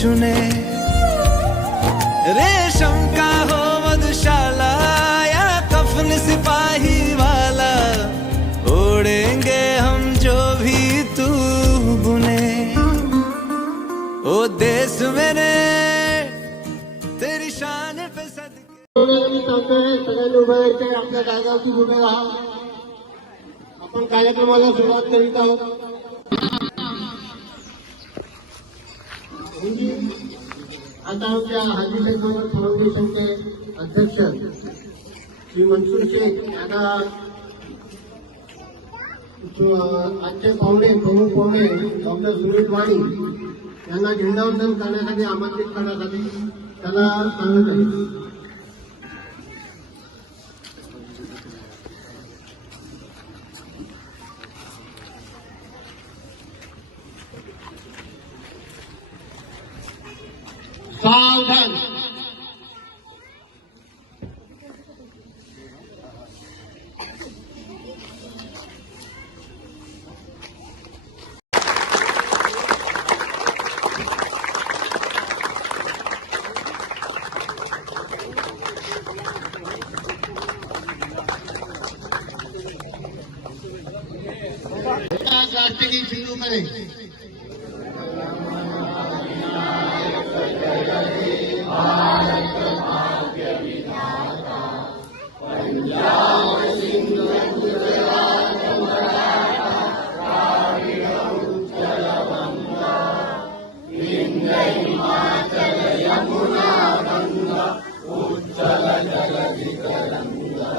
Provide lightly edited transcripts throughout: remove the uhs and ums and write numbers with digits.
चुने, रेशम का हो मधुशाला या कफन सिपाही वाला, ओढ़ेंगे हम जो भी तू बुने। ओ देश मेरे तेरी शान पे सदके। सगळ्यांनी उभे राहायचे, आपल्या जागावरती उभे राहा। आपण कार्यक्रमाला सुरुवात करीत आहोत। आता आमच्या हाजी शेख फाउंडेशनचे अध्यक्ष श्री मनसूर शेख यांना आजचे प्रमुख पाहुणे डॉक्टर सुनील वाणी यांना झेंडावंदन करण्यासाठी आमंत्रित करण्यासाठी त्याला सांगत आहे। सावधान। राष्ट्रगीत शुरू करें। भारत भाग्य विधाता, पंजाब सिंधु गुजरात मराठा द्राविड़ उत्कल गंगा, विंध्य हिमाचल यमुना गंगा, उज्जल जलधि तरंगा।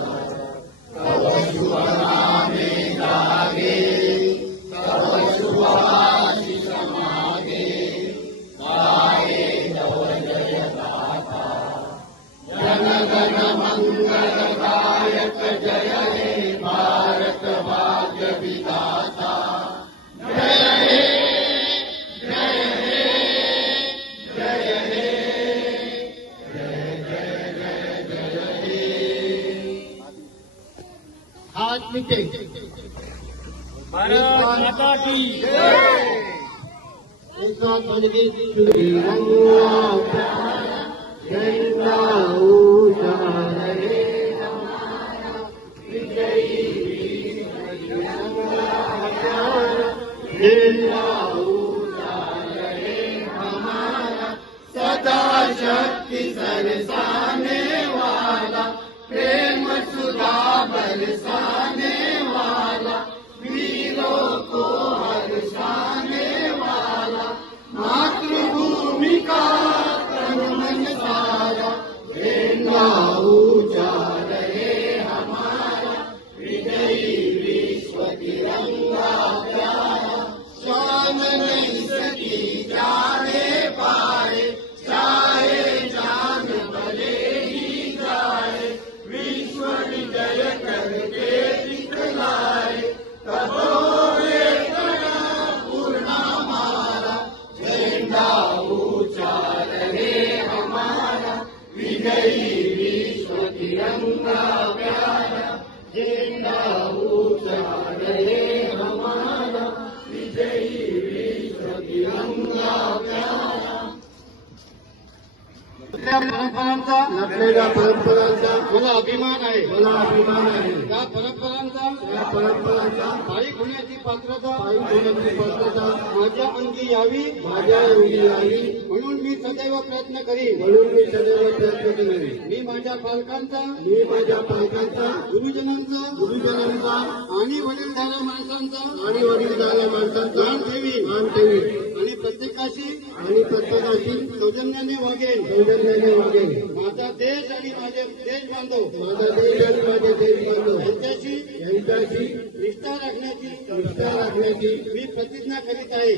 तव शुभ नामे गावे, तव शुभ आशीष मागे, गाये तव जय गाथा। जन गण मंगलदायक जय हे भारत भाग्य विधाता। जय हे जय हे जय हे जय जय जय हे। हाथ नीचे। भारत माता की जय। एक साथ बोलिए, तिरंगा झंडा ऊंचा रहे हमारा, विजयी वीर तिरंगा हमारा। झंडा ऊंचा रहे हमारा, सदा शक्ति बरसाने वाला, प्रेम सुधा बरसाने वाला, वीरों को हर्षाने वाला, मातृभूमि का तन मन सारा। झंडा ऊंचा रहे हमारा, विजयी विश्व तिरंगा प्यारा। शान नहीं सकी जाने पाए, चाहे जान भले ही जाए, विश्व विजय करके दिखलाए, तब होए गणा पूर्ण हमारा। झंडा ऊंचा रहे हमारा, विजयी विश्व तिरंगा प्यारा। झंडा ऊंचा रहे हमारा, विजयी विश्व तिरंगा प्यारा। परंपरांचा नटलेल्या परंपरांचा मला अभिमान आहे, मला अभिमान आहे। त्या परंपरांचा पायी होण्याची पात्रता, माझ्या अंगी यावी, माझ्या अंगी यावी, म्हणून मी सदैव प्रयत्न करीन, म्हणून मी सदैव प्रयत्न करीन। मी माझ्या पालकांचा, गुरुजनांचा आणि वडीलधाऱ्या माणसांचा, मान ठेवीन आणि प्रत्येकाशी सौजन्याने वागेन, माझा देश आणि माझे देश बांधव, यांच्याशी निष्ठा राखण्याची मी प्रतिज्ञा करीत आहे,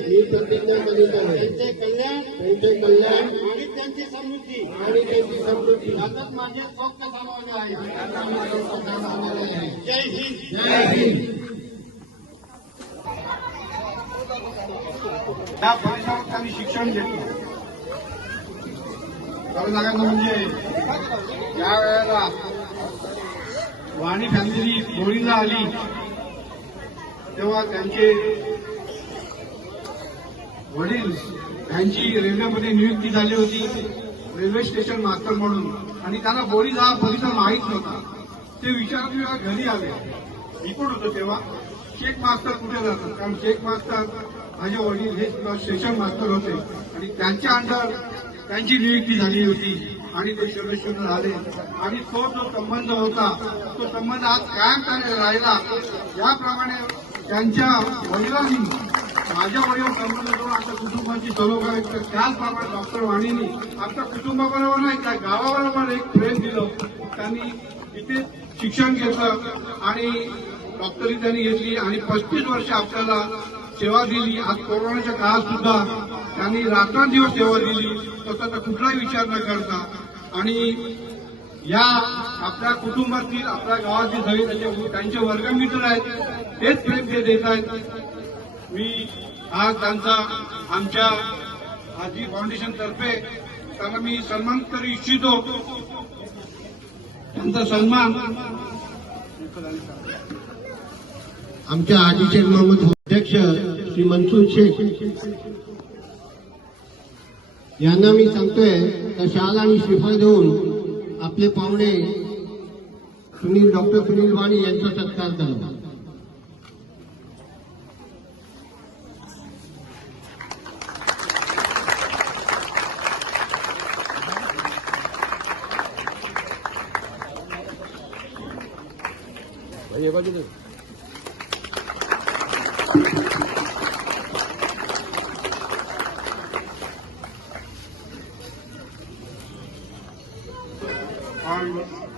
त्यांचे कल्याण आणि त्यांची समृद्धी यातच माझे सौख्य सामावले आहे। जय हिंद, जय हिंद। या परिसरात आम्ही शिक्षण घेतो। खरं सांगायचं म्हणजे या वेळेला वाणी फॅमिली होळीला आली तेव्हा त्यांचे वडील त्यांची रेल्वेमध्ये नियुक्ती झाली होती रेल्वे स्टेशन मास्तर म्हणून, आणि त्यांना बोरीजा हा परिसर माहीत नव्हता. ते विचारत मी घरी आले, इकडून होतो तेव्हा चेक मास्टर कुठे जातात, कारण चेक मास्टर माझे वडील हे स्टेशन मास्तर होते आणि त्यांच्या अंडर त्यांची नियुक्ती झाली होती आणि ते शून्य झाले. आणि तो जो संबंध होता तो संबंध आज कायम राहिला. याप्रमाणे त्यांच्या वडिलांनी माझ्या वडील संबंध करून आमच्या कुटुंबाची सलोखा व्यक्त, त्याचप्रमाणे डॉक्टर वाणींनी आमच्या कुटुंबाबरोबर नाही त्या गावाबरोबर एक प्रेम दिलं. त्यांनी इथे शिक्षण घेतलं आणि डॉक्टरी त्यांनी घेतली आणि 35 वर्ष आपल्याला सेवा दिली. आज कोरोनाच्या काळात सुद्धा त्यांनी रात्रंदिवस सेवा दिली, स्वतःचा कुठलाही विचार न करता. आणि या आपल्या कुटुंबातील आपल्या गावातील सगळे त्यांचे वर्गमित्र आहेत, तेच प्रेम ते देत आहेत. मी आज त्यांचा आमच्या आजी फाउंडेशन तर्फे त्यांना मी सन्मान करू इच्छितो. त्यांचा सन्मान आमच्या आजीचे मोहम्मद अध्यक्ष श्री मनसूर शेख यांना मी सांगतोय तर शाल आणि श्रीफळ देऊन आपले पाहुणे डॉक्टर सुनील वाणी यांचा सत्कार करा.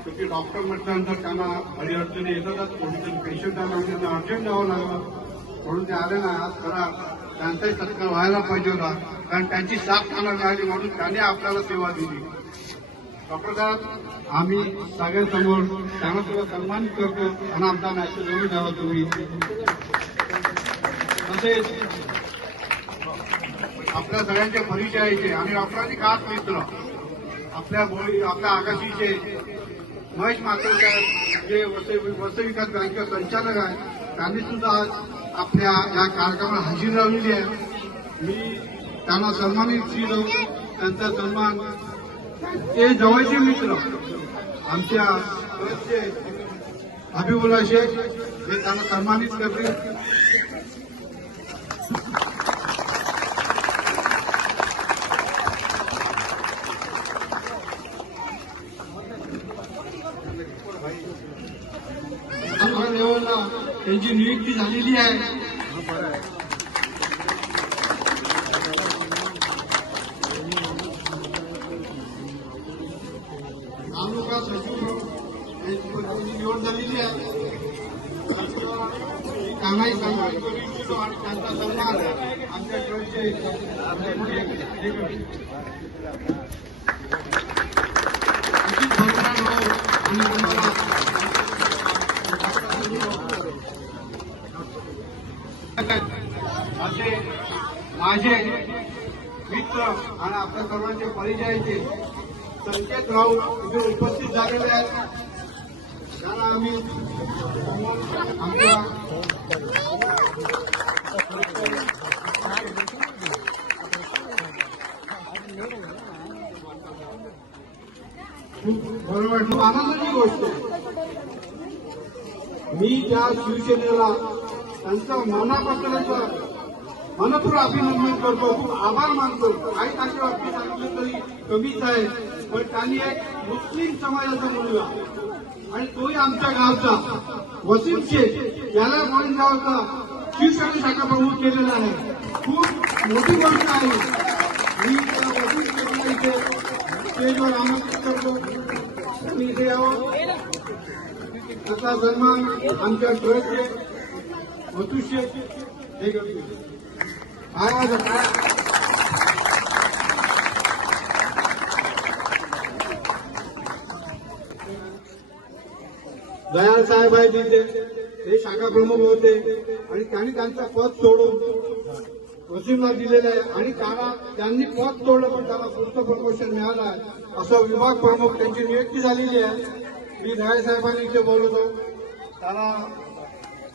शेवटी डॉक्टर म्हटल्यानंतर त्यांना अडीअडचणी येतातच. कोणीतरी पेशंट आला त्यांना अर्जंट द्यावं लागलं म्हणून ते आले ना. आज खरा त्यांचाही सत्कार व्हायला पाहिजे होता, कारण त्यांची साथ त्यांना मिळाली म्हणून त्यांनी आपल्याला सेवा दिली. डॉक्टर साहेब आम्ही सगळ्यांसमोर त्यांना सुद्धा सन्मानित करतो आणि आमचा मॅसेज जोडून द्यावा तुम्ही. तसेच आपल्या सगळ्यांच्या परिचयाचे आणि डॉक्टरांचे खास मित्र आपल्या आकाशीचे महेश मात्र साहेब जे वसई विकास बँकेचे संचालक आहेत, त्यांनी सुद्धा आज आपल्या या कार्यक्रमाला हजेरी लावलेली आहे. मी त्यांना सन्मानित केलं. त्यांचा सन्मान ते जवळचे मित्र आमच्या हबीबुल्ला शेख हे त्यांना सन्मानित करतील. लेवलला त्यांची नियुक्ती झालेली आहे. तालुका सचिव यांची निवड झालेली आहे. कानाई सन्मान करू इच्छितो आणि त्यांचा सन्मान आमच्या ट्रस्टचे आणि तुम्हाला असे माझे मित्र आणि आपल्या सर्वांचे परिचयाचे संकेत राहून इथे उपस्थित झालेले आहेत. त्यांना आम्ही आमच्या खूप बरं वाटलं, आनंदाची गोष्ट. मी त्या शिवसेनेला त्यांचा मनापासून मनपूर्वक अभिनंदन करतो, खूप आभार मानतो. काही त्यांच्या बाबतीत सांगितलं तरी कमीच आहे, पण त्यांनी एक मुस्लिम समाजाचा मुलगा आणि तोही आमच्या गावचा वसीम शेख याला म्हणून गावचा शिवसेना शाखा प्रमुख केलेला आहे. खूप मोठी गोष्ट आहे. मी त्या वसीम शेखला इथे स्टेजवर आमंत्रित करतो, त्यांनी इथे यावं. त्याचा सन्मान आमच्या ट्रस्टचे मथुर शेख हे करतो. दयाळ साहेब आहेत तिथे, हे शाखा प्रमुख होते आणि त्यांनी त्यांचं पद सोडून वसीमला दिलेलं आहे आणि त्यांनी पद सोडलं पण त्याला पुढचं प्रमोशन मिळालं आहे. असं विभाग प्रमुख त्यांची नियुक्ती झालेली आहे. मी दयाळ साहेबांनी इथे बोलवतो. त्याला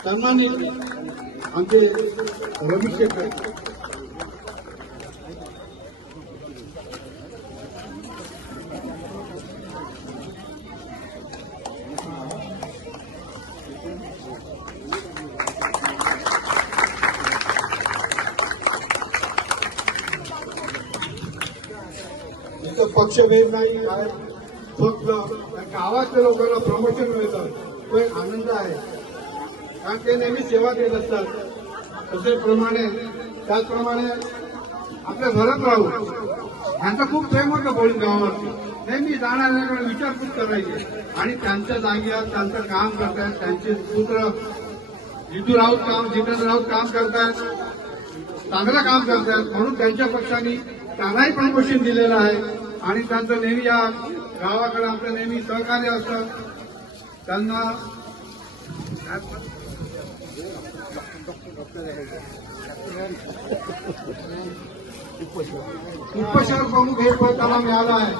सन्मानित आमचे रवी शेख पक्षभेद नाही काय, फक्त गावातल्या लोकांना प्रमोशन मिळतं तो एक आनंद आहे. कारण ते नेहमी सेवा देत असतात. त्याचप्रमाणे आपल्या घरात राहू यांचं खूप प्रेम होतं बोलून गावावरती. नेहमी जाणाऱ्यांकडे विचारपूस करायची आणि त्यांच्या जागेवर त्यांचं काम करतात. त्यांचे पुत्र जितेंद्र राऊत काम करतात, चांगलं काम करतात. म्हणून त्यांच्या पक्षाने त्यांनाही प्रमोशन दिलेलं आहे आणि त्यांचं नेहमी या गावाकडे आमचं नेहमी सहकार्य असतं. त्यांना उपशहर प्रमुख हे पद त्यांना मिळालं आहे.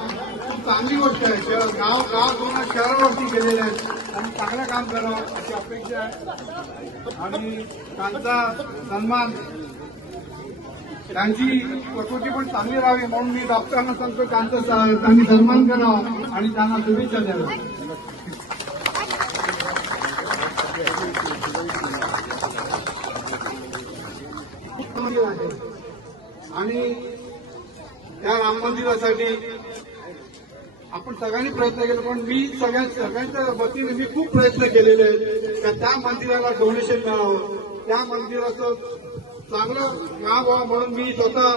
खूप चांगली गोष्ट आहे. गाव दोन शहरावरती गेलेले आहेत आणि चांगलं काम करावं अशी अपेक्षा आहे आणि त्यांचा सन्मान त्यांची प्रकृती पण चांगली राहावी म्हणून मी डॉक्टरांना सांगतो त्यांनी सन्मान करावा आणि त्यांना शुभेच्छा द्याव्या. आणि त्या राम मंदिरासाठी आपण सगळ्यांनी प्रयत्न केले, पण मी सगळ्यांच्या वतीने मी खूप प्रयत्न केलेले आहेत का त्या मंदिराला डोनेशन मिळावं, त्या मंदिराचं चांगलं काम व्हावं. म्हणून मी स्वतः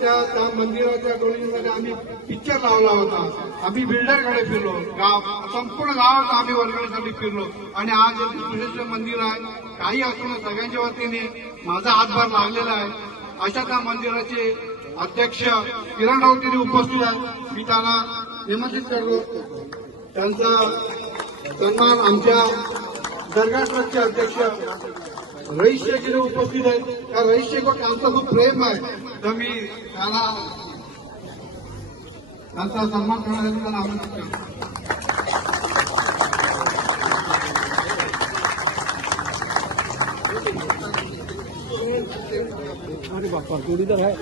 त्या मंदिराच्या डोनेशनमध्ये आम्ही पिक्चर लावला होता. आम्ही बिल्डरकडे फिरलो, संपूर्ण गावात आम्ही वर्गणीसाठी फिरलो आणि आज सुरेश्वर मंदिर आहे. काही असून सगळ्यांच्या वतीने माझा हातभार लागलेला आहे. अशा त्या मंदिराचे अध्यक्ष किरण राऊत यांनी उपस्थित आहेत. मी त्यांना निमंत्रित करतो. त्यांचा सन्मान आमच्या दर्गा ट्रस्टचे अध्यक्ष रईस शेख उपस्थित आहेत. त्या रईस शेखवर आमचं खूप प्रेम आहे, तर मी त्यांचा सन्मान करण्यासाठी त्यांना आमंत्रित करतो. अरे बापा जोडीदार आहे.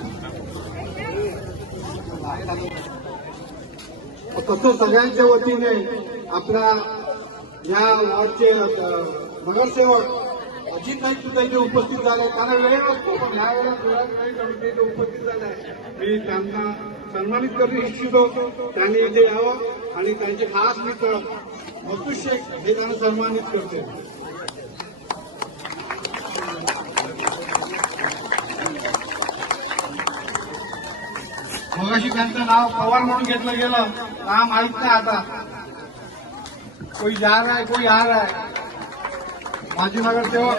तसं सगळ्यांच्या वतीने आपल्या या वॉर्डचे नगरसेवक अजितनाईक सुद्धा इथे उपस्थित झाले. त्यांना वेळ नसतो पण ह्या वेळेला इथे उपस्थित झाले. मी त्यांना सन्मानित करू इच्छितो. त्यांनी इथे यावं आणि त्यांचे खास मित्र मसूद शेख हे त्यांना सन्मानित करते. मगाशी त्यांचं नाव पवार म्हणून घेतलं गेलं, नाव माहित नाही आता. कोई जा रहा है कोई आ रहा है. माजी नगरसेवक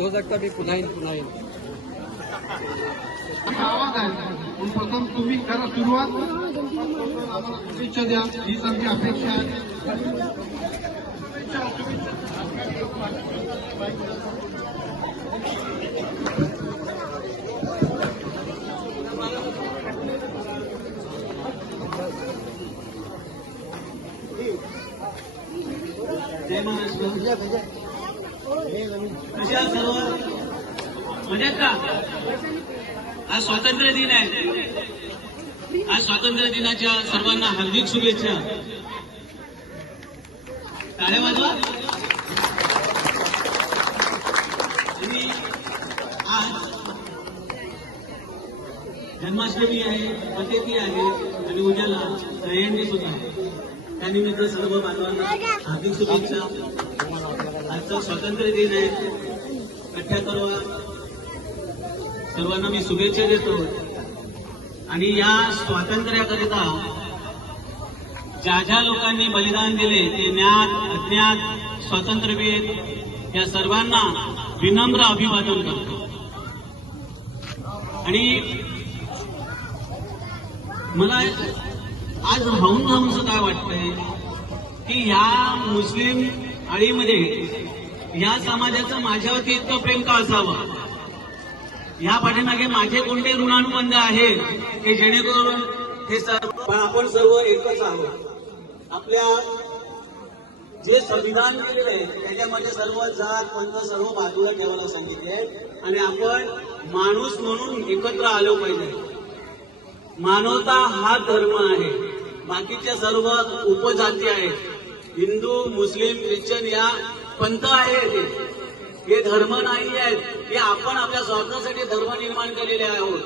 हो सकता भी पुन्हा येईल. आवाज आहे पण प्रथम तुम्ही करा सुरुवात. आम्हाला शुभेच्छा द्या हीच आमची अपेक्षा आहे. जय महाराष्ट्र. कशा सर्व मजेत का? आज स्वातंत्र्य दिन आहे. आज स्वातंत्र्य दिनाच्या सर्वांना हार्दिक शुभेच्छा. टाळ्या वाजवा. आणि आज जन्माष्टमी आहे, पतेती आहे आणि उद्याला दहीहंडी सुद्धा आहे. त्यानिमित्त सर्व बांधवांना हार्दिक शुभेच्छा. आजचा स्वातंत्र्य दिन आहे. कट्ट्या करवा सर्वांना मी शुभेच्छा देतो. आणि या स्वातंत्र्याकरिता ज्या लोकांनी बलिदान दिले ते ज्ञात अज्ञात स्वातंत्र्यवीर या सर्वांना विनम्र अभिवादन करतो. आणि मला आज राहून काय वाटतंय की या मुस्लिम आळीमध्ये या समाजाचं माझ्यावरती इतकं प्रेम का असावं. या पाठीमागे माझे कोणते ऋणानुबंध आहेत की जेणेकरून हे सर्व आपण सर्व एकच आहोत. आपल्या जे संविधान केलेले आहे त्याच्यामध्ये सर्व जात पंथ सर्व बाजूला ठेवायला सांगितले आणि आपण माणूस म्हणून एकत्र आलो पाहिजे. मानवता हा धर्म आहे. बाकीच्या सर्व उपजाती आहेत. हिंदू मुस्लिम ख्रिश्चन या पंथ आहेत. हे धर्म नाही आहेत. हे आपण आपल्या स्वार्थासाठी धर्म निर्माण केलेले आहोत.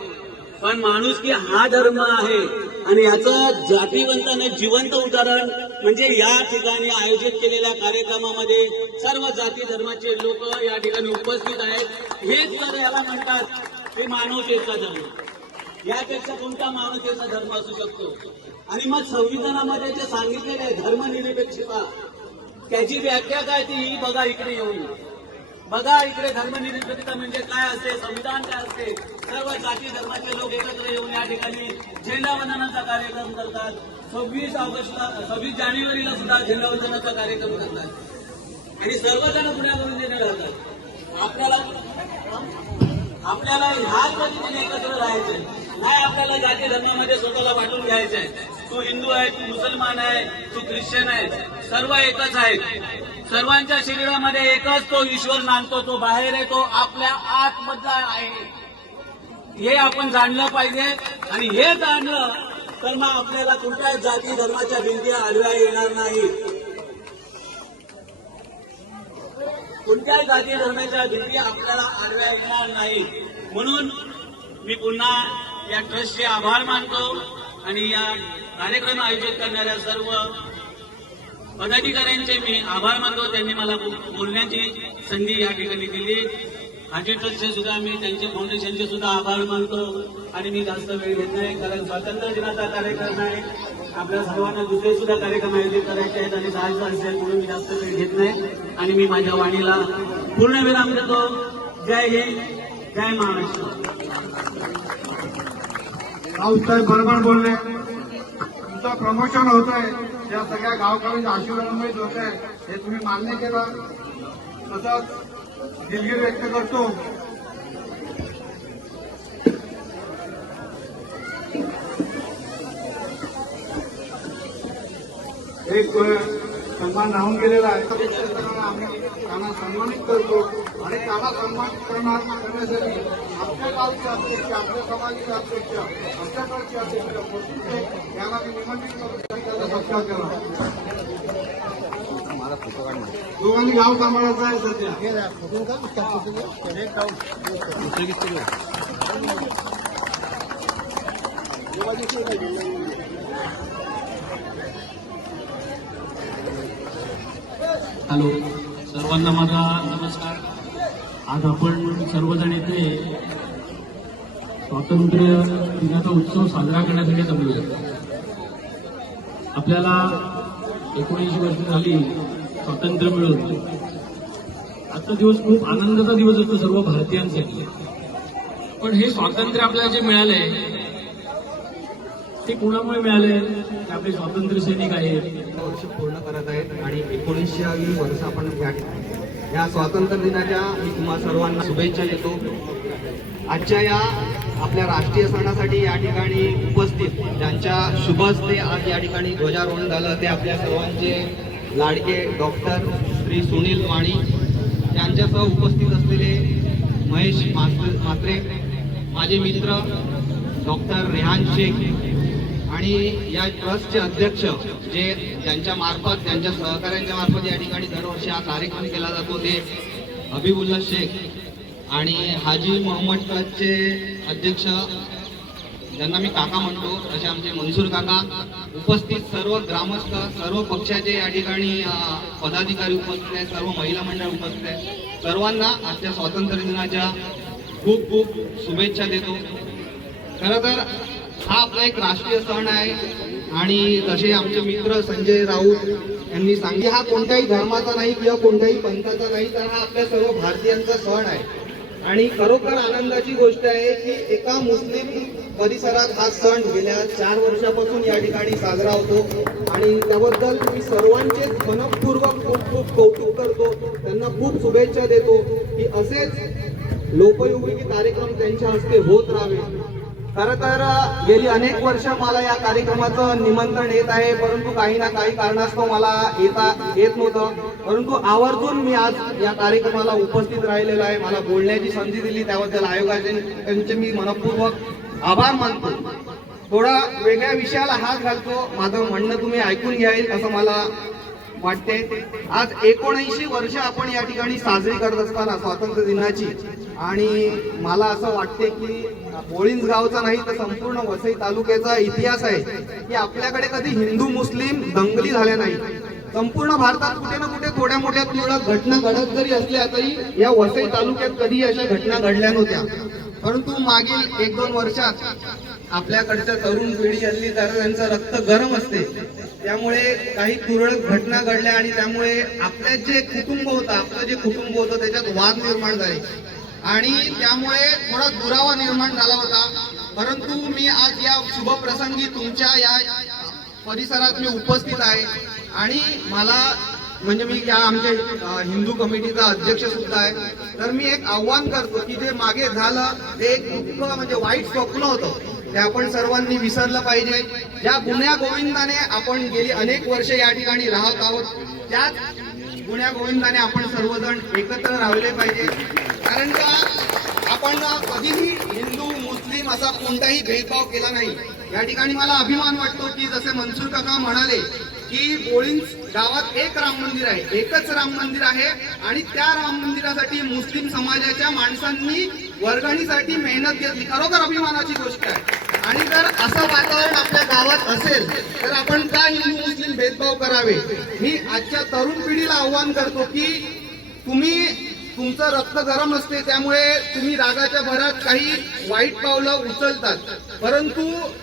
पण माणुसकी हा धर्म आहे आणि याचं जातीवंताने जिवंत उदाहरण म्हणजे या ठिकाणी आयोजित केलेल्या कार्यक्रमामध्ये सर्व जाती धर्माचे लोक या ठिकाणी उपस्थित आहेत. हेच तर याला म्हणतात की मानवतेचा धर्म. यापेक्षा कोणता मानवतेचा धर्म असू शकतो? आणि मग संविधानामध्ये जे सांगितलेले आहे धर्मनिरपेक्षता, त्याची व्याख्या काय ती बघा इकडे येऊन. बघा इकडे धर्मनिरपेक्षता म्हणजे काय असते, संविधान काय असते. सर्व जाती धर्माचे लोक एकत्र येऊन या ठिकाणी झेंडावंदनाचा कार्यक्रम करतात. 26 जानेवारीला सुद्धा झेंडावंदनाचा कार्यक्रम करतात आणि सर्वजण पुण्याकडून तिथे राहतात. आपल्याला ह्याच पद्धतीने एकत्र राहायचंय नाही. आपल्याला जाती धर्मामध्ये स्वतःला वाटून घ्यायचंय. तू हिंदू आहे, तू मुसलमान आहे, तू ख्रिश्चन आहे, सर्व एकच आहेत. सर्वांच्या शरीरामध्ये एकच तो ईश्वर नांदतो. तो बाहेर आहे, तो आपल्या आतमधला आहे. हे आपण जाणलं पाहिजे आणि हे जाणलं तर मग आपल्याला कोणत्याही जाती धर्माच्या भिंती आडव्या येणार नाही. कोणत्याही जाती धर्माच्या भिंती आपल्याला आडव्या येणार नाही. म्हणून मी पुन्हा या ट्रस्टचे आभार मानतो आणि या कार्यक्रम आयोजित करणाऱ्या सर्व पदाधिकाऱ्यांचे मी आभार मानतो. त्यांनी मला बोलण्याची संधी या ठिकाणी दिली. हाजी ट्रस्टचे सुद्धा मी त्यांच्या फाउंडेशनचे सुद्धा आभार मानतो आणि मी जास्त वेळ घेत नाही कारण स्वातंत्र्य दिनाचा कार्यक्रम आहे. आपल्या सर्वांना दुसरे सुद्धा कार्यक्रम आयोजित करायचे आहेत आणि साहजिक आहे म्हणून मी जास्त वेळ घेत नाही आणि मी माझ्या वाणीला पूर्ण विराम देतो. जय हिंद, जय महाराष्ट्र. राऊतसाहेब बरोबर बोलले. तुमचं प्रमोशन होत आहे, त्या सगळ्या गावकऱ्यांच्या आशीर्वादामुळेच होत आहे हे तुम्ही मान्य केलं. तसंच दिलगिरी व्यक्त करतो. एक सन्मान राहून गेलेला आहे. आम्ही त्यांना सन्मानित करतो आणि त्यांना सन्मानित करण्यासाठी आपल्या गावचे अध्यक्ष, आपल्या समाजाचे अध्यक्ष, आमच्याकडचे अध्यक्ष यांना मी निमंत्रित करतो. त्याचा सत्कार करा. दोघांनी गाव सांभाळायचं आहे सध्या. हॅलो, सर्वांना माझा नमस्कार. आज आपण सर्वजण इथे स्वातंत्र्य दिनाचा उत्सव साजरा करण्यासाठी जमलो. आपल्याला 19 वर्ष झाली स्वातंत्र्य मिळून. आजचा दिवस खूप आनंदाचा दिवस असतो सर्व भारतीयांसाठी. पण हे स्वातंत्र्य आपल्याला जे मिळालंय ते कुणामुळे मिळालंय? ते आपले स्वातंत्र्य सैनिक आहेत. वर्ष पूर्ण करत आहेत आणि 19वी वर्ष आपण या स्वातंत्र्य दिनाच्या मी तुम्हा सर्वांना शुभेच्छा देतो. आजच्या या आपल्या राष्ट्रीय सणासाठी या ठिकाणी उपस्थित ज्यांच्या शुभ हस्ते आज या ठिकाणी ध्वजारोहण झालं ते आपल्या सर्वांचे लाडके डॉक्टर श्री सुनील माळी, यांच्यासह उपस्थित असलेले महेश म्हात्रे, माझे मित्र डॉक्टर रेहान शेख आणि या ट्रस्टचे अध्यक्ष ज्यांच्या मार्फत त्यांच्या सहकाऱ्यांच्या मार्फत या ठिकाणी दरवर्षी हा कार्यक्रम केला जातो ते हबीबुल्ला शेख आणि हाजी मोहम्मद ट्रस्टचे अध्यक्ष ज्यांना मी काका म्हणतो असे आमचे मनसूर काका, उपस्थित सर्व ग्रामस्थ, सर्व पक्षाचे या ठिकाणी पदाधिकारी उपस्थित आहेत, सर्व महिला मंडळ उपस्थित आहेत. सर्वांना आजच्या स्वातंत्र्य दिनाच्या खूप खूप शुभेच्छा देतो. खरं तर हा आपला एक राष्ट्रीय सण आहे आणि जसे आमचे मित्र संजय राऊत यांनी सांगितले हा कोणत्याही धर्माचा नाही किंवा कोणत्याही पंथाचा नाही, तर हा आपल्या सर्व भारतीयांचा सण आहे. आणि खरोखर आनंदाची गोष्ट आहे की एका मुस्लिम परिसरात हा सण गेल्या 4 वर्षापासून या ठिकाणी साजरा होतो आणि त्याबद्दल मी सर्वांचे मनपूर्वक खूप खूप कौतुक करतो. त्यांना खूप शुभेच्छा देतो की असेच लोकोपयोगी कार्यक्रम त्यांच्या हस्ते होत राहावे. खरं तर गेली अनेक वर्ष मला या कार्यक्रमाचं निमंत्रण येत आहे, परंतु काही ना काही कारणास्तव मला येत नव्हतं. परंतु आवर्जून मी आज या कार्यक्रमाला उपस्थित राहिलेलो आहे. मला बोलण्याची संधी दिली त्याबद्दल आयोगाचे मी मनपूर्वक आभार मानतो. थोडा वेगळ्या विषयाला हात घालतो, माझं म्हणणं तुम्ही ऐकून घ्याल असं मला वाटते. आज 79 वर्ष आपण या ठिकाणी साजरी करत असताना स्वातंत्र्य दिनाची, आणि मला असं वाटते की बोळिंज गावचा नाही तर संपूर्ण वसई तालुक्याचा इतिहास आहे की आपल्याकडे कधी हिंदू मुस्लिम दंगली झाल्या नाही. संपूर्ण भारतात कुठे ना कुठे थोड्या मोठ्या तुरळक घटना घडत जरी असल्या तरी या वसई तालुक्यात कधी अशा घटना घडल्या नव्हत्या. परंतु मागील 1-2 वर्षात आपल्याकडच्या तरुण पिढी हल्ली जरा त्यांचं रक्त गरम असते, त्यामुळे काही तुरळक घटना घडल्या आणि त्यामुळे आपल्या जे कुटुंब होतं त्याच्यात वाद निर्माण झाले आणि त्यामुळे थोडा दुरावा निर्माण झाला होता. परंतु मी आज या शुभप्रसंगी तुमच्या या परिसरात मी उपस्थित आहे आणि मला म्हणजे मी या आमच्या हिंदू कमिटीचा अध्यक्ष सुद्धा आहे. तर मी एक आव्हान करतो की जे मागे झालं ते एक दुःख म्हणजे वाईट स्वप्न होतं, ते आपण सर्वांनी विसरलं पाहिजे. ज्या गुण्या गोविंदाने आपण गेली अनेक वर्ष या ठिकाणी राहत आहोत, त्याच गुण्या गोविंदाने आपण सर्वजण एकत्र राहिले पाहिजे. कारण का आपण कधीही हिंदू मुस्लिम असा कोणताही भेदभाव केला नाही. या ठिकाणी मला अभिमान वाटतो की जसे मनसूर काका म्हणाले की बोळिंज गावात एक राम मंदिर आहे, एकच राम मंदिर आहे आणि त्या राम मंदिरासाठी मुस्लिम समाजाच्या माणसांनी वर्गणीसाठी मेहनत घेतली. खरोखर अभिमानाची गोष्ट आहे. आणि जर असं वातावरण आपल्या गावात असेल तर आपण का हिंदू मुस्लिम भेदभाव करावे. मी आजच्या तरुण पिढीला आव्हान करतो की तुमचं रक्त गरम असते, त्यामुळे तुम्ही रागाच्या भरात काही वाईट पावलं उचलतात. परंतु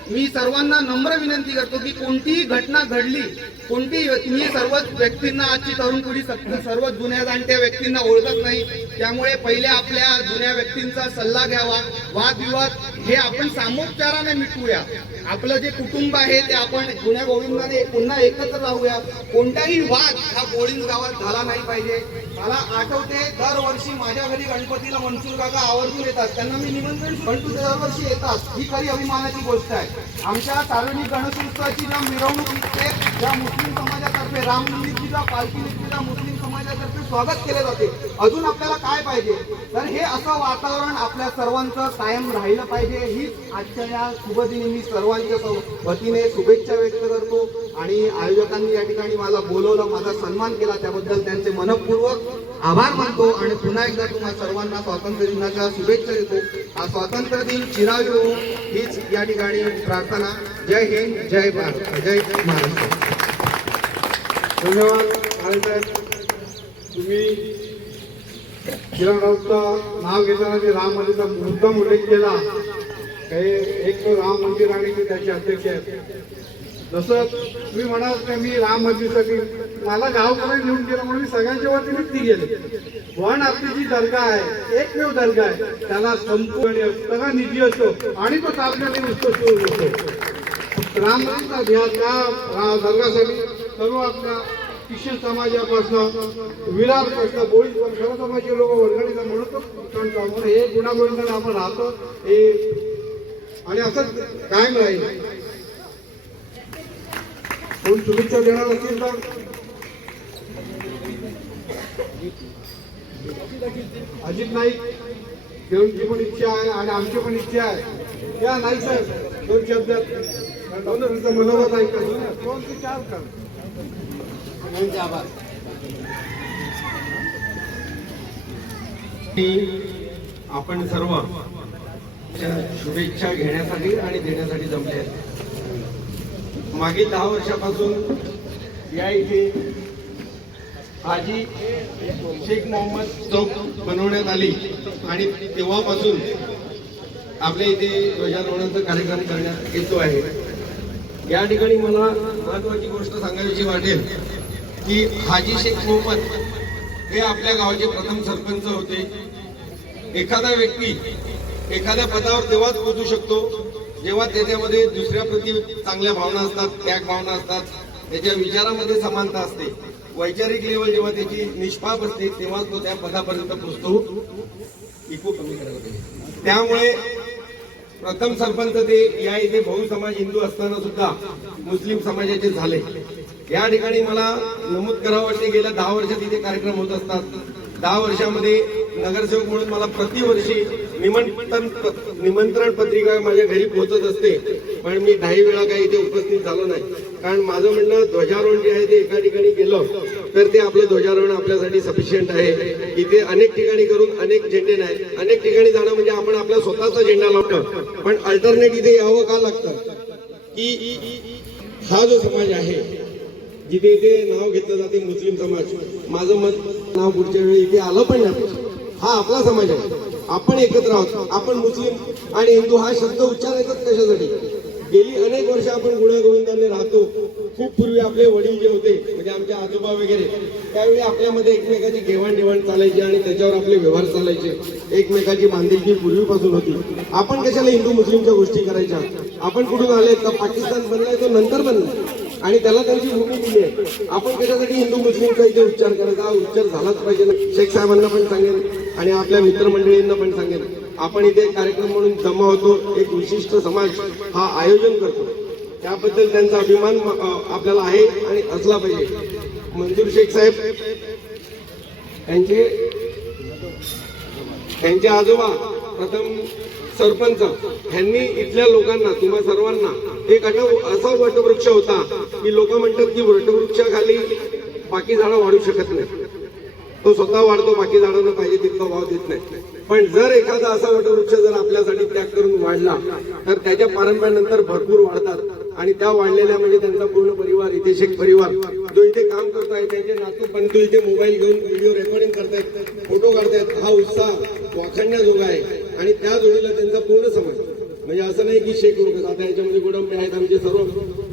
मी सर्वांना नम्र विनंती करतो की कोणतीही घटना घडली, तुम्ही सर्वच व्यक्तींना, आजची तरुण पिढी सर्व जुन्या जाणत्या व्यक्तींना ओळखत नाही, त्यामुळे पहिले आपल्या जुन्या व्यक्तींचा सल्ला घ्यावा. वादविवाद हे आपण सामोपचाराने मिटवूया. आपलं जे कुटुंब आहे ते आपण जुन्या गोविंदाने पुन्हा एकत्र राहूया. कोणताही वाद हा बोळिंज गावात झाला नाही पाहिजे. मला आठवते दरवर्षी माझ्या घरी गणपतीला मनसूर काका आवर्जून येतात, त्यांना मी निमंत्रण, गणपती दरवर्षी येतात. ही खरी अभिमानाची गोष्ट आहे. आमच्या सार्वजनिक गणेशोत्सवाची ज्या मिरवणूक निघते, ज्या मुस्लिम समाजातर्फे राम मंदिरची पालखी निघते, त्या मुस्लिम समाजातर्फे स्वागत केले जाते. अजून आपल्याला काय पाहिजे, तर हे असं वातावरण आपल्या सर्वांचं कायम राहिलं पाहिजे. हीच आजच्या या शुभदिनी मी सर्वांच्या वतीने शुभेच्छा व्यक्त करतो. आणि आयोजकांनी या ठिकाणी मला बोलवलं, माझा सन्मान केला, त्याबद्दल त्यांचे मनपूर्वक आभार मानतो. आणि पुन्हा एकदा तुम्हा सर्वांना स्वातंत्र्य दिनाच्या शुभेच्छा देतो. हा स्वातंत्र्य दिन चिरावी हो हीच या ठिकाणी प्रार्थना. जय हिंद, जय भारत, जय महाराष्ट्र. धन्यवाद. तुम्ही किरणरावचं नाव घेताना ते राम मंदिरचा मुद्दाम उल्लेख केला. काही एक राम मंदिर आणि ते त्याचे अध्यक्ष आहेत. जसं तुम्ही म्हणाल का मी राम मंदिरसाठी मला गावकडे घेऊन गेलं म्हणून मी सगळ्यांच्या वतीने ती गेले. पण आपली जी दर्गा आहे, एकमेव दर्गा आहे, त्याला संपूर्ण सगळा निधी असतो आणि तो चालण्याने नुसतं सुरू होतो. राम मंदिरचा ध्यान त्या दर्गासाठी सर्व आपल्या ख्रिश्चन समाजापासून विरारपासून बोळी सर्व समाजाचे लोक वर्गणीचा म्हणून तो सण चालवून हे गुणागोविंदाने आपण राहतो हे आणि असंच कायम राहील. कोण शुभेच्छा देणार असतील तर अजित नाईक देऊनची पण इच्छा आहे आणि आमची पण इच्छा आहे. त्या नाही साहेब दोन शब्दात मनोगत ऐकतो. दोन ते चार कर. आपण सर्व शुभेच्छा घेण्यासाठी आणि देण्यासाठी जमले आहेत. मागील 10 वर्षापासून या इथे हाजी शेख मोहम्मद चौक बनवण्यात आली आणि तेव्हापासून आपल्या इथे ध्वजारोहणाचा कार्यक्रम करण्यात येतो आहे. या ठिकाणी मला महत्वाची गोष्ट सांगायची वाटेल की हाजी शेख मोहम्मद हे आपल्या गावाचे प्रथम सरपंच होते. एखादा व्यक्ती एखाद्या पदावर तेव्हाच पोहोचू शकतो जेव्हा त्याच्यामध्ये दुसऱ्या प्रती चांगल्या भावना असतात, त्याग भावना असतात, त्याच्या विचारामध्ये समानता असते. वैचारिक लेवल जेव्हा त्याची निष्पाप असते तेव्हा तो त्या पदापर्यंत पोहोचतो. इको कमी करायला पाहिजे. त्यामुळे प्रथम सरपंच ते या इथे बहु समाज हिंदू असताना सुद्धा मुस्लिम समाजाचे झाले. या ठिकाणी मला नमूद करावं वाटते गेल्या 10 वर्षात इथे कार्यक्रम होत असतात. 10 वर्षामध्ये नगरसेवक म्हणून मला प्रतिवर्षी निमंत्रण पत्रिका माझ्या घरी पोहोचत असते, पण मी 10 वेळा काही इथे उपस्थित झालो नाही. कारण माझं म्हणणं ध्वजारोहण जे आहे ते एका ठिकाणी केलं तर ते आपलं ध्वजारोहण आपल्यासाठी सफिशियंट आहे. इथे अनेक ठिकाणी करून अनेक झेंडे नाही, अनेक ठिकाणी जाणं म्हणजे आपण आपला स्वतःचा झेंडा लावतो. पण अल्टरनेट इथे यावं का लागतं की हा जो समाज आहे जिथे इथे नाव घेतलं जाते मुस्लिम समाज, माझं मत नाव पुढच्या वेळी इथे आलं पण नाही. हा आपला समाज आहे, आपण एकत्र आहोत. आपण मुस्लिम आणि हिंदू हा शब्द उच्चारायचाच कशासाठी? गेली अनेक वर्ष आपण गुण्यागोविंदाने राहतो. खूप पूर्वी आपले वडील जे होते म्हणजे आमचे आजोबा वगैरे त्यावेळी आपल्यामध्ये एकमेकाची घेवाणदेवाण चालायची आणि त्याच्यावर आपले व्यवहार चालायचे. एकमेकाची बांधिलकी पूर्वीपासून होती. आपण कशाला हिंदू मुस्लिमच्या गोष्टी करायच्या? आपण कुठून आले तर पाकिस्तान बनलाय तो नंतर बनलाय आणि त्याला त्यांची भूमी दिली आहे. आपण कशासाठी हिंदू मुस्लिमचा इथे उच्चार करायचा? हा उच्चार झालाच पाहिजे ना. शेख साहेबांना पण सांगेन आणि आपल्या मित्रमंडळींना पण सांगेन, आपण इथे कार्यक्रम म्हणून जमा होतो, एक विशिष्ट समाज हा आयोजन करतो, त्याबद्दल त्यांचा अभिमान आपल्याला आहे आणि असला पाहिजे. मंजूर शेख साहेब त्यांचे आजोबा प्रथम सरपंच ह्यांनी इथल्या लोकांना, तुम्हा सर्वांना एक असा वटवृक्ष होता की लोक म्हणतात की वटवृक्षाखाली बाकी झाडं वाढू शकत नाही. तो स्वतः वाढतो, बाकी झाडांना पाहिजे तितका वाव देत नाही. पण जर एखादा असा वटवृक्ष जर आपल्यासाठी त्याग करून वाढला तर त्याच्या पारंब्यानंतर भरपूर वाढतात आणि त्या वाढलेल्या म्हणजे त्यांचा पूर्ण परिवार, इथे शेख परिवार जो इथे काम करताय, त्यांचे नातू पंतू इथे मोबाईल घेऊन व्हिडिओ रेकॉर्डिंग करतायत, फोटो काढतायत. हा उत्साह वाखाणण्याजोगा आहे आणि त्या जोडीला त्यांचा पूर्ण समाज, म्हणजे असं नाही की शेख लोक, आता याच्यामध्ये गोडंबे आहेत आमचे सर्व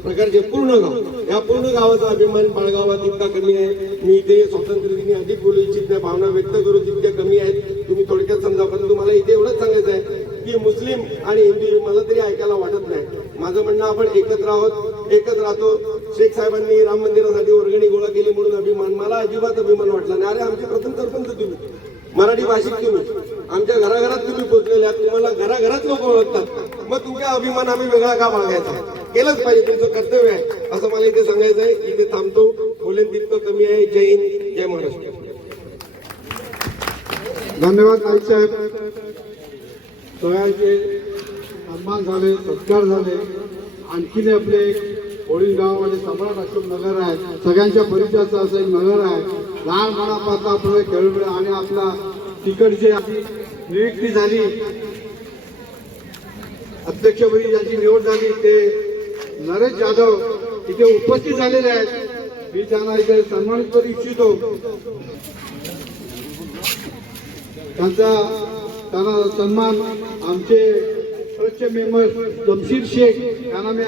प्रकारचे पूर्ण गाव, या पूर्ण गावाचा अभिमान बाळगावात इतका कमी आहे. मी इथे स्वातंत्र्यदिनी अधिक बोलू इच्छित नाही, भावना व्यक्त करू तितक्या कमी आहेत. तुम्ही थोडक्यात समजा. पण तुम्हाला इथे एवढंच सांगायचं आहे की मुस्लिम आणि हिंदू मला तरी ऐकायला वाटत नाही. माझं म्हणणं आपण एकत्र आहोत, एकत्र राहतो. शेख साहेबांनी राम मंदिरासाठी वर्गणी गोळा केली म्हणून अभिमान, मला अजिबात अभिमान वाटला नाही. अरे आमचे प्रथम सरपंच तुम्ही, मराठी भाषिक तुम्ही, आमच्या घराघरात तुम्ही पोचलेले आहात, तुम्हाला घराघरात लोक ओळखतात. मग तुमचा अभिमान आम्ही वेगळा का मागायचा? केलंच पाहिजे, तुमचं कर्तव्य आहे असं मला इथे सांगायचं आहे. इथे थांबतो, बोलेन तितकं कमी आहे. जय हिंद, जय महाराष्ट्र. धन्यवाद नाईक साहेब. सोहळ्याचे सन्मान झाले, सत्कार झाले. आणखीन आपले वडील गावामध्ये सम्राट अशोक नगर आहे, सगळ्यांच्या परिचयाचं असं एक नगर आहे. लहानपणापासून आपल्याला खेळून आणि आपला तिकडची नियुक्ती झाली, अध्यक्षपदी ज्यांची निवड झाली ते नरेश जाधव इथे उपस्थित झालेले आहेत. मी त्यांना इथे सन्मानित करू इच्छितो. त्यांना सन्मान आमचे ट्रस्टचे मेंबर जमशीर शेख यांना मी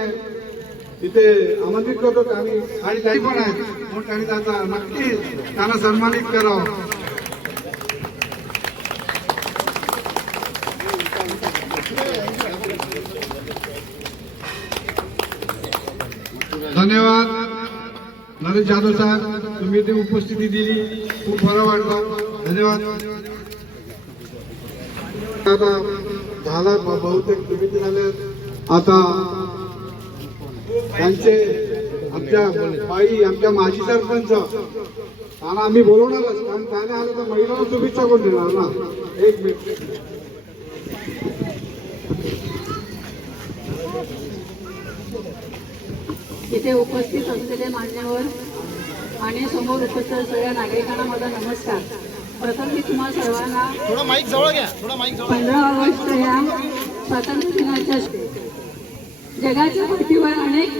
तिथे आमंत्रित करतो आणि काही पण आहेत म्हणून त्यांनी त्यांचा नक्की त्यांना सन्मानित करावं. धन्यवाद नरेश जाधव साहेब, तुम्ही इथे उपस्थिती दिली, खूप बरं वाटलं. धन्यवाद. आता झाला बहुतेक तुम्ही झाले. आता त्यांचे आमच्या बाई, आमच्या माजी सरपंच आणि आम्ही बोलवणारच, कारण त्याने आलं तर महिलांना शुभेच्छा कोण देणार ना. एक मिनिट. इथे उपस्थित असलेले मान्यवर आणि समोर उपस्थित सगळ्या नागरिकांना माझा नमस्कार. प्रथम मी तुम्हा सर्वांना 15 ऑगस्ट या स्वातंत्र्य दिनाच्या जगाच्या पृथ्वीवर अनेक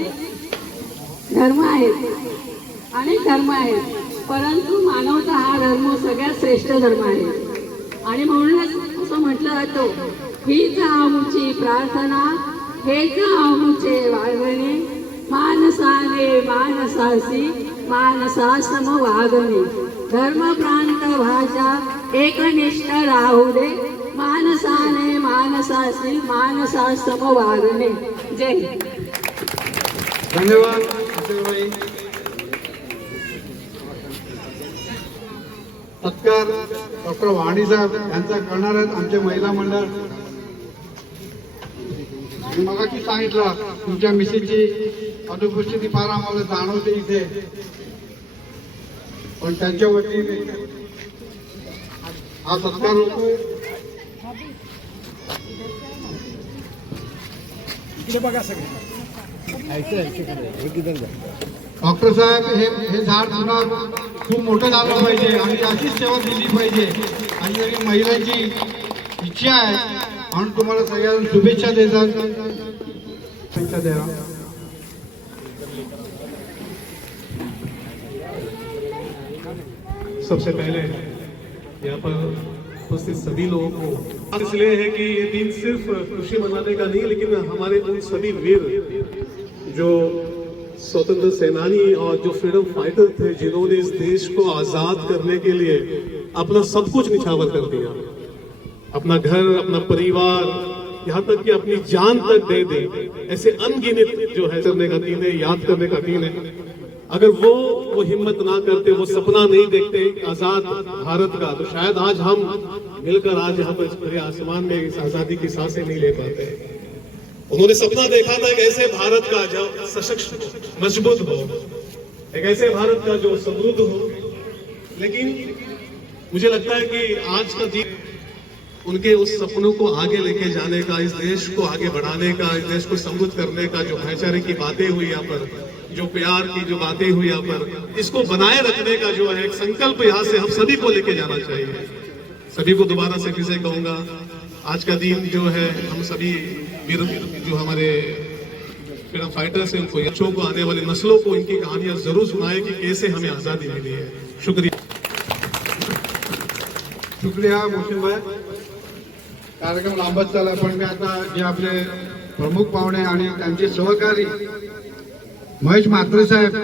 धर्म आहेत, परंतु मानवता हा धर्म सगळ्यात श्रेष्ठ धर्म आहे. आणि म्हणूनच असं म्हटलं जातं, हीच आमची प्रार्थना, हेच आमचे वागणे, मानसाने मानसासी मानसासम वागणे, धर्म प्रांत भाषा एकनिष्ठ राहू दे, मानसाने मानसासी मानसासम वागणे. जय हिंद. धन्यवाद. सत्कार डॉक्टर वाणी साहेब यांचा करणार आहेत आमचे महिला मंडळ. मगाशी सांगितलं तुमच्या मिसेसची अनुपस्थिती फार आम्हाला जाणवते इथे, पण त्यांच्या वतीने हा सत्कार होतो. बघा सगळे डॉक्टर साहेब हे झाड पुन्हा खूप मोठं झालं पाहिजे आणि अशीच सेवा दिली पाहिजे आणि जरी महिलांची इच्छा आहे म्हणून तुम्हाला सगळ्यांना शुभेच्छा देतात. शुभेच्छा द्या. सबसे पहले यहाँ पर उपस्थित सभी लोगों को इसलिए है कि ये दिन सिर्फ खुशी मनाने का नहीं, लेकिन हमारे उन सभी वीर जो स्वतंत्र सेनानी और जो फ्रीडम फाइटर थे, जिन्होंने इस देश को आजाद करने के लिए अपना सब कुछ निछावर कर दिया, अपना घर, अपना परिवार, यहाँ तक कि अपनी जान तक दे दे. ऐसे अनगिनत जो है करने का दिन है, याद करने का दिन है. अगर वो हिम्मत ना करते, वो सपना नहीं देखते आजाद भारत का, तो शायद आज हम मिलकर आज यहाँ पर खुले आसमान में इस आजादी की सांसें नहीं ले पाते. उन्होंने सपना देखा था एक ऐसे भारत का जो सशक्त मजबूत हो, एक ऐसे भारत का जो समृद्ध हो. लेकिन मुझे लगता है कि आज का दिन उनके उस सपनों को आगे लेके जाने का, इस देश को आगे बढ़ाने का, इस देश को समृद्ध करने का, जो भाईचारे की बातें हुई यहाँ पर, जो प्यार की जो बातें हुई यहाँ पर, इसको बनाए रखने का जो है एक संकल्प यहाँ से हम सभी को लेके जाना चाहिए. सभी को दोबारा से फिर से कहूंगा, आज का दिन जो है हम सभी वीर जो हमारे फ्रीडम फाइटर्स हैं, उनको बच्चों को, आने वाली नस्लों को इनकी कहानियां जरूर सुनाए कि कैसे हमें आजादी मिली है. शुक्रिया. शुक्रिया मोहसिन भाई. कार्यक्रम लांबत चालला, पण मी आता जे आपले प्रमुख पाहुणे आणि त्यांचे सहकारी महेश म्हात्रे साहेब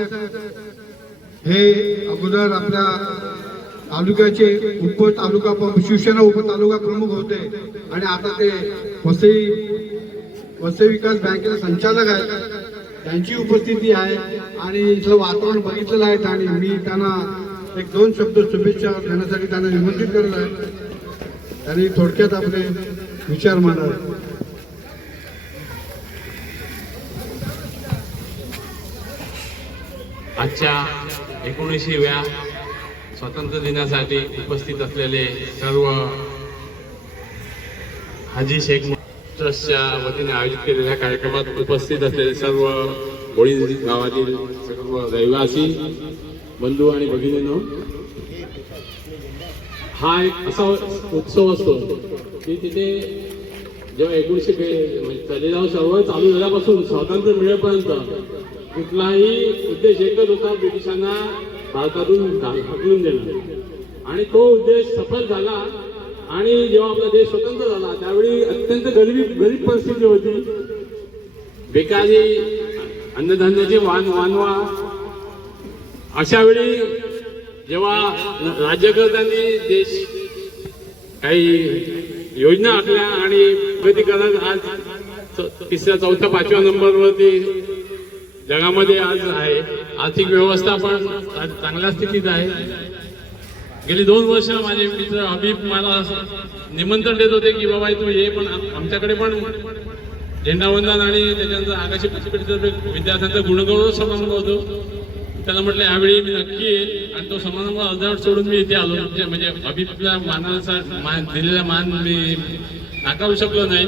हे अगोदर आपल्या तालुक्याचे तालुका शिवसेना उपतालुका प्रमुख होते आणि आता ते वसई विकास बँकेचे संचालक आहेत. त्यांची उपस्थिती आहे आणि इथलं वातावरण बघितलेलं आहे आणि मी त्यांना एक दोन शब्द शुभेच्छा देण्यासाठी त्यांना निमंत्रित करत आहे. त्यांनी थोडक्यात आपले विचार मांडावे. आजच्या 19व्या स्वातंत्र्य दिनासाठी उपस्थित असलेले सर्व हाजी शेख ट्रस्टच्या वतीने आयोजित केलेल्या कार्यक्रमात उपस्थित असलेले सर्व बोळी गावातील सर्व रहिवासी बंधू आणि भगिनींनो, हा एक असा उत्सव असतो की तिथे जेव्हा 1942 सर्व चालू झाल्यापासून स्वातंत्र्य मिळेपर्यंत कुठलाही उद्देश एकच होता, ब्रिटिशांना भारतातून हकलून देणं. आणि तो उद्देश सफल झाला. आणि जेव्हा आपला देश स्वतंत्र झाला त्यावेळी अत्यंत गरीब परिस्थिती होती. बेकारी, अन्नधान्याचे वानवा. अशा वेळी जेव्हा राज्यकर्त्यांनी देश काही योजना आखल्या आणि प्रगती करत आज 3ऱ्या, 4थ्या, 5व्या नंबरवरती जगामध्ये आज आहे. आर्थिक व्यवस्था पण चांगल्या स्थितीत आहे. गेली 2 वर्ष माझे मित्र हबीब मला निमंत्रण देत होते की बाबा तू ये, पण आमच्याकडे पण झेंडावंदन आणि त्याच्यानंतर आकाशी पृथ्वीतर्फे विद्यार्थ्यांचा गुणगौरव समारंभ होतो. त्याला म्हटलं यावेळी मी नक्की येईल आणि तो समारंभ अर्धवट सोडून मी इथे आलो. म्हणजे हबीबला दिलेला मान मी नाकारू शकलो नाही.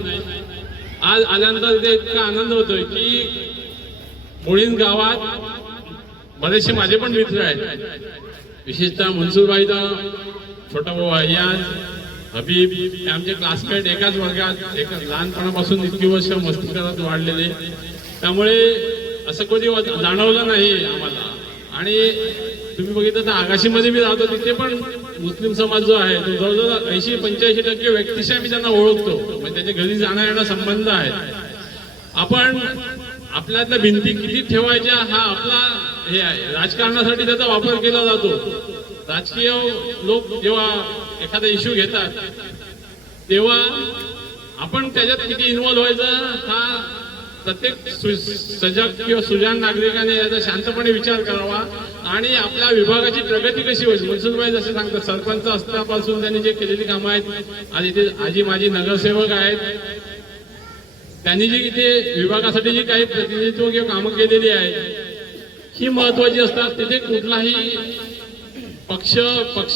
आज आल्यानंतर इथे इतका आनंद होतोय की मुळीन गावात बरेचसे माझे पण मित्र आहेत. विशेषतः मनसूरबाईचा छोटा भाऊ अय्याज, हबीब हे आमचे क्लासमेट, एकाच वर्गात, लहानपणापासून इतकी वर्ष मस्ती करत वाढलेले. त्यामुळे असं कधी जाणवलं नाही आम्हाला. आणि तुम्ही बघितलं तर आकाशीमध्ये मी राहतो, तिथे पण मुस्लिम समाज जो आहे तो जवळजवळ 80-85% व्यक्तीशी आम्ही त्यांना ओळखतो. म्हणजे त्याच्या घरी जाणं येणं संबंध आहेत. आपण आपल्यातल्या भिंती किती ठेवायच्या हा आपला हे आहे. राजकारणासाठी त्याचा वापर केला जातो. राजकीय लोक जेव्हा एखादा इश्यू घेतात तेव्हा आपण त्याच्यात किती इन्व्हॉल्व्ह व्हायचा हा प्रत्येक सजग किंवा सुजाण नागरिकाने याचा शांतपणे विचार करावा. आणि आपल्या विभागाची प्रगती कशी होईल. मनसूरबाई जसे सांगतात, सरपंच असल्यापासून त्यांनी जे केलेली कामं आहेत, आज इथे आजी माझी नगरसेवक आहेत, त्यांनी जी इथे विभागासाठी जी काही प्रतिनिधित्व किंवा कामं केलेली आहेत ही महत्वाची असतात. तिथे कुठलाही पक्ष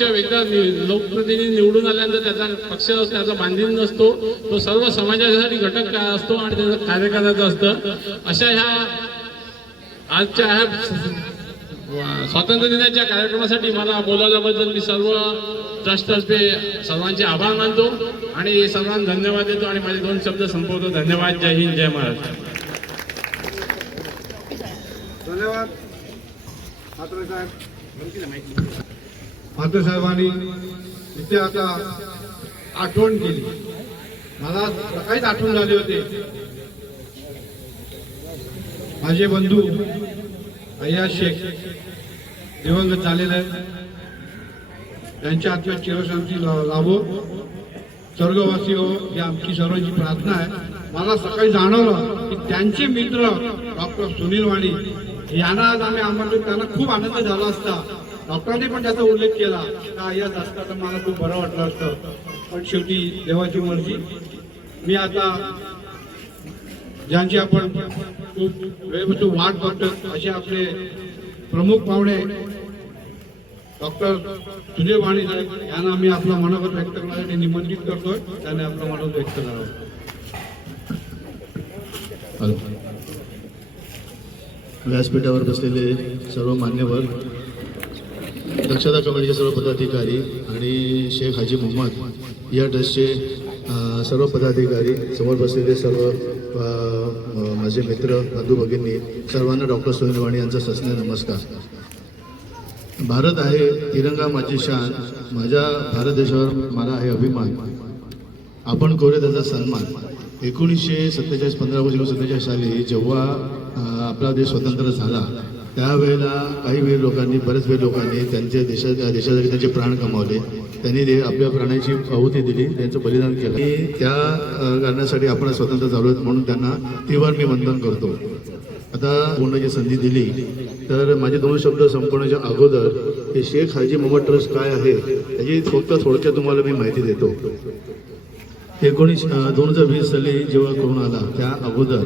एकदा लोकप्रतिनिधी निवडून आल्यानंतर त्याचा पक्ष त्याचा बांधील नसतो. तो सर्व समाजासाठी घटक काय असतो आणि त्याचं कार्य करायचं असतं. अशा ह्या आजच्या स्वातंत्र्य दिनाच्या कार्यक्रमासाठी मला बोलावल्याबद्दल मी सर्व ट्रस्टतर्फे सर्वांचे आभार मानतो आणि सर्वांना धन्यवाद देतो आणि माझे 2 शब्द संपवतो. धन्यवाद. जय हिंद, जय महाराष्ट्र. धन्यवाद म्हात्रे साहेब. म्हात्रे साहेबांनी इथे आता आठवण केली. मला सकाळीच आठवण झाली होती. माझे बंधू अय्याज शेख दिवंगत झालेले आहेत. त्यांच्या आत्म्यात चिरशांती लाभो, स्वर्गवासी हो, ही आमची सर्वांची प्रार्थना आहे. मला सकाळी जाणवलं की त्यांचे मित्र डॉक्टर सुनील वाणी यांना आज आम्ही आमंत्रित, त्यांना खूप आनंद झाला असता. डॉक्टरांनी पण त्याचा उल्लेख केला का अय्याज असता तर मला खूप बरं वाटलं असतं, पण शेवटी देवाची मर्जी. मी आता ज्यांची आपण खूप वेळेपासून वाट बघतो असे आपले प्रमुख पाहुणे डॉक्टर सुनील वाणी साहेब यांना मी आपलं मनोगत व्यक्त करण्यासाठी निमंत्रित करतोय. त्याने आपलं मनोगत व्यक्त करावं. व्यासपीठावर बसलेले सर्व मान्यवर, दक्षता कमिटीचे सर्व पदाधिकारी आणि शेख हाजी मोहम्मद या ट्रस्टचे सर्व पदाधिकारी, समोर बसलेले सर्व माझे मित्र बंधू भगिनी, सर्वांना डॉक्टर सुनील वाणी यांचा सस्ने नमस्कार. भारत आहे तिरंगा माझी शान, माझ्या भारत देशावर मला आहे अभिमान, आपण करूया त्याचा सन्मान. 1947 15 ऑगस्ट 1947 साली जेव्हा आपला देश स्वतंत्र झाला त्यावेळेला काही वीर लोकांनी, बरेच वीर लोकांनी त्यांच्या देशासाठी त्यांचे प्राण कमावले. त्यांनी आपल्या प्राणाची आहुती दिली, त्यांचं बलिदान केलं आणि त्या कारणासाठी आपण स्वतंत्र झालो आहेत, म्हणून त्यांना तीव्र मी वंदन करतो. आता बोलण्याची संधी दिली तर माझे 2 शब्द संपवण्याच्या अगोदर हे शेख हाजी मोहम्मद ट्रस्ट काय आहे याची फक्त थोडक्यात तुम्हाला मी माहिती देतो. 2020 साली जेव्हा कोरोना आला त्या अगोदर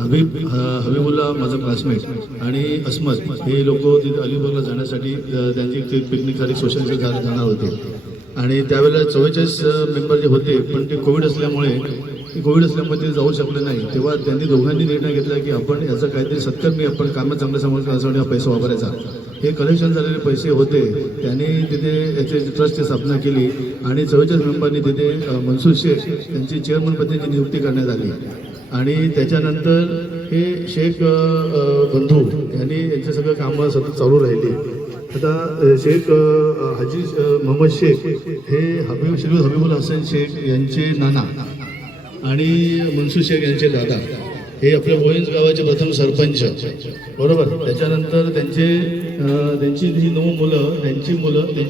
हबीबुल्ला माझा क्लासमेट आणि अस्मद हे लोक तिथे अलिबागला जाण्यासाठी त्यांची पिकनिकसाठी सोशल जाणार होते आणि त्यावेळेला 44 मेंबर जे होते, पण ते कोविड असल्यामुळे ते जाऊ शकले नाही. तेव्हा त्यांनी दोघांनी निर्णय घेतला की आपण याचा काहीतरी सत्कर्मी आपण कामं चांगल्या समोर करण्यासाठी हा पैसा वापरायचा. हे कलेक्शन झालेले पैसे होते, त्यांनी तिथे याची ट्रस्टची स्थापना केली आणि 44 मेंबरनी तिथे मनसूर शेख यांची चेअरमनपदाची नियुक्ती करण्यात आली आणि त्याच्यानंतर हे शेख बंधू यांनी यांचे सगळं कामं सतत चालू राहिली. आता शेख हाजी मोहम्मद शेख हे हबीबुल हसन शेख यांचे नाना आणि मनसूर शेख यांचे दादा हे आपल्या बोईंज गावाचे प्रथम सरपंच, बरोबर. त्याच्यानंतर त्यांची जी 9 मुलं, त्यांची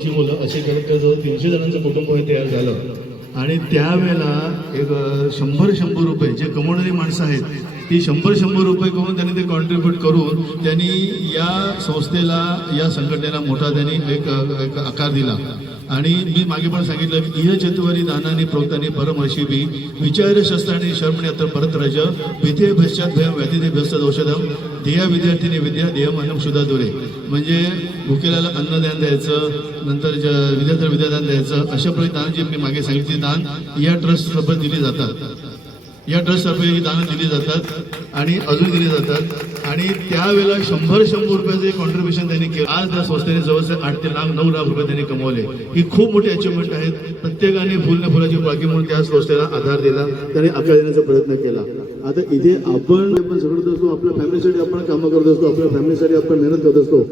मुलं असे करत जवळ 300 जणांचं कुटुंब हे तयार झालं आणि त्यावेळेला एक 100 रुपये जे कमवणारी माणसं आहेत ती 100 रुपये करून त्यांनी ते कॉन्ट्रीब्यूट करून त्यांनी या संस्थेला, या संघटनेला मोठा त्यांनी एक आकार दिला. आणि मी मागे पण सांगितलं की इह चतुवारी दानाने प्रोक्तानी परमर्षी बी विचार शस्त्राने शर्मणे अत्र परत राज भीते भ्यश्चात भयम व्याधिते भ्यस्त औषधम ध्येया विद्यार्थीने विद्या ध्येयम अन्नम सुद्धा दुरे. म्हणजे भुकेल्याला अन्नदान द्यायचं, नंतर विद्यार्थ्याला विद्यादान द्यायचं, अशा प्रकारे दान जे मी मागे सांगितले दान या ट्रस्टतर्फे दिली जातात. या ट्रस्टतर्फे ही दानं दिली जातात आणि अजून दिली जातात आणि त्यावेळेला 100 रुपयाचे कॉन्ट्रीब्युशन त्यांनी केलं. आज त्या संस्थेने जवळजवळ 8 ते 9 लाख रुपये त्यांनी कमवले. ही खूप मोठी अचिव्हमेंट आहेत. प्रत्येकाने फुलाची बाकी म्हणून त्या संस्थेला आधार दिला, त्यांनी आकार देण्याचा प्रयत्न केला. आता इथे आपण सगळं असतो, आपल्या फॅमिलीसाठी आपण कामं करत असतो, आपल्या फॅमिलीसाठी आपण मेहनत करत असतो,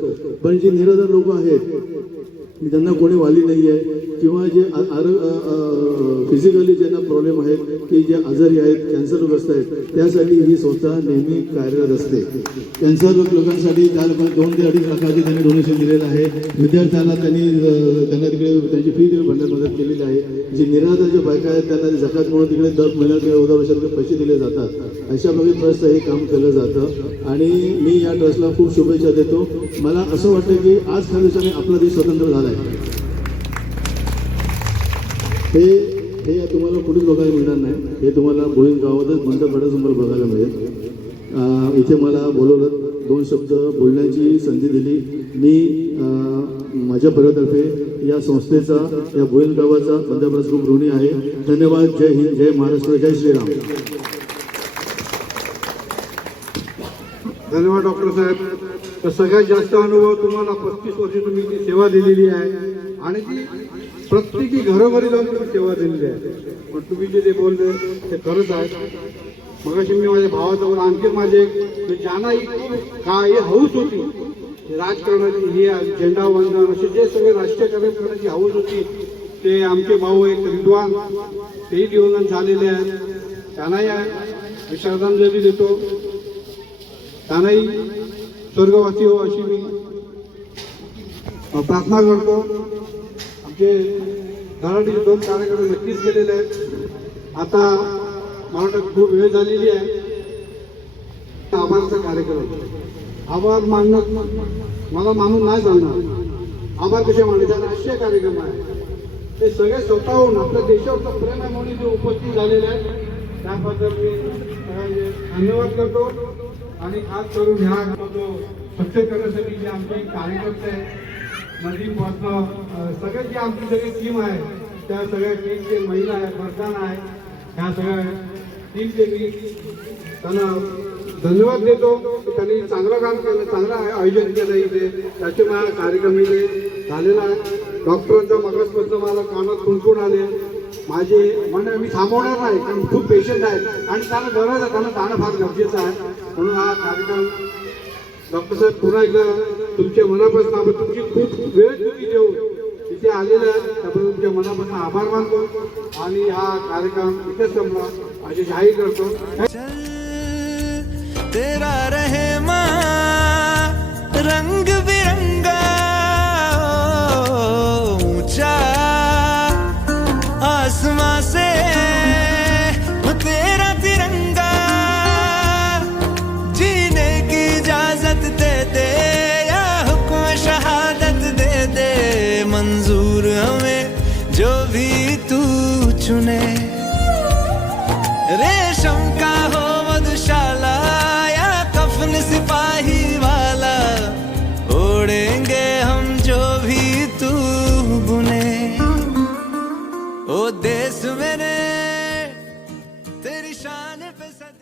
पण जे निराधार लोक आहेत ज्यांना कोणी वाली नाही आहे किंवा जे फिजिकली ज्यांना प्रॉब्लेम आहेत, की जे आजारी आहेत, कॅन्सरग्रस्त आहेत, त्यासाठी ही संस्था नेहमी कार्यरत असते. कॅन्सर लोकांसाठी 2 ते 2.5 लाखाची त्यांनी डोनेशन दिलेलं आहे. विद्यार्थ्यांना त्यांना तिकडे त्यांची फी भरण्यात मदत केलेली आहे. जे निराधार जे बायका आहेत त्यांना जकात म्हणून तिकडे दर महिन्यात किंवा 14 वर्षात पैसे दिले जातात. अशा प्रकारे ट्रस्ट हे काम केलं जातं आणि मी या ट्रस्टला खूप शुभेच्छा देतो. मला असं वाटतं की आज काही दिवसाने आपला देश स्वतंत्र झाला आहे. हे तुम्हाला कुठेच बघायला मिळणार नाही. हे तुम्हाला बोईंज गावातच मंडपाडासमोर बघायला मिळेल. इथे मला बोलवलं, 2 शब्द बोलण्याची संधी दिली. मी माझ्या परिवारातर्फे या संस्थेचा, या बोईंज गावाचा मंडपाडास खूप ऋणी आहे. धन्यवाद. जय हिंद, जय महाराष्ट्र, जय श्रीराम. धन्यवाद डॉक्टर साहेब. तर सगळ्यात जास्त अनुभव तुम्हाला 35 वर्ष तुम्ही ती सेवा दिलेली आहे आणि ती प्रत्येकी घरोघरी जाऊन तुम्ही सेवा दिलेली आहे. पण तुम्ही जे बोलले ते खरंच आहे. मगाशी मी माझ्या भावाजवळ आणखी माझे ज्यांना काय हौस होती राजकारणाची, ही झेंडा वंदन असे जे सगळे राष्ट्रीयकरण करण्याची हौस होती, ते आमचे भाऊ एक विद्वान तेही दिवंगत झालेले आहेत. त्यांनाही मी श्रद्धांजली देतो. त्यांनाही स्वर्गवासी हो अशी मी प्रार्थना करतो. आमचे धडाडीचे 2 कार्यक्रम नक्कीच केलेले आहेत. आता मला वाटतं खूप वेळ झालेली आहे. आभारचा कार्यक्रम आभार मानणं मला मानून नाही चालणार. आभार कसे मानायचा राष्ट्रीय कार्यक्रम आहे. ते सगळे स्वतःहून आपल्या देशावरचं प्रेम आहे म्हणून जे उपस्थित झालेले आहेत त्याबद्दल मी धन्यवाद करतो. आणि खास करून ह्या सक्सेस करण्यासाठी जे आमचे कार्यकर्ते नदीपासनं सगळे जे आमची सगळी टीम आहे त्या सगळ्या टीमचे महिला आहे, फरदान आहे, ह्या सगळ्या टीमचे मी त्यांना धन्यवाद देतो की त्यांनी चांगलं काम केलं, चांगलं आयोजन केलं इथे. त्याचे मला कार्यक्रम इथे झालेला आहे. डॉक्टरांचा मगासपासून मला कानात कुणकुण आले. माझे म्हणणं मी थांबवणार नाही कारण खूप पेशंट आहेत आणि त्यांना गरज आहे, त्यांना जाणं फार गरजेचं आहे. म्हणून हा कार्यक्रम डॉक्टर साहेब पुन्हा एकदा तुमच्या मनापासून आपण तुमची खूप वेळ तुम्ही देऊ इथे आलेला आहे त्याबद्दल तुमच्या मनापासून आभार मानतो आणि हा कार्यक्रम इथे संपला असे जाहीर करतो. तेरा रहमा रंग बिरंगा ऊंचा आसमां से तेरा तिरंगा जीने की इजाजत दे दे या हुक्म शहादत दे दे मंजूर हमें जो भी तू चुने. रेशम का हो मधुशाला या कफन सिपाही वाला ओढ़ेंगे हम जो भी तू बुने. ओ देश मेरे तेरी शान पे सद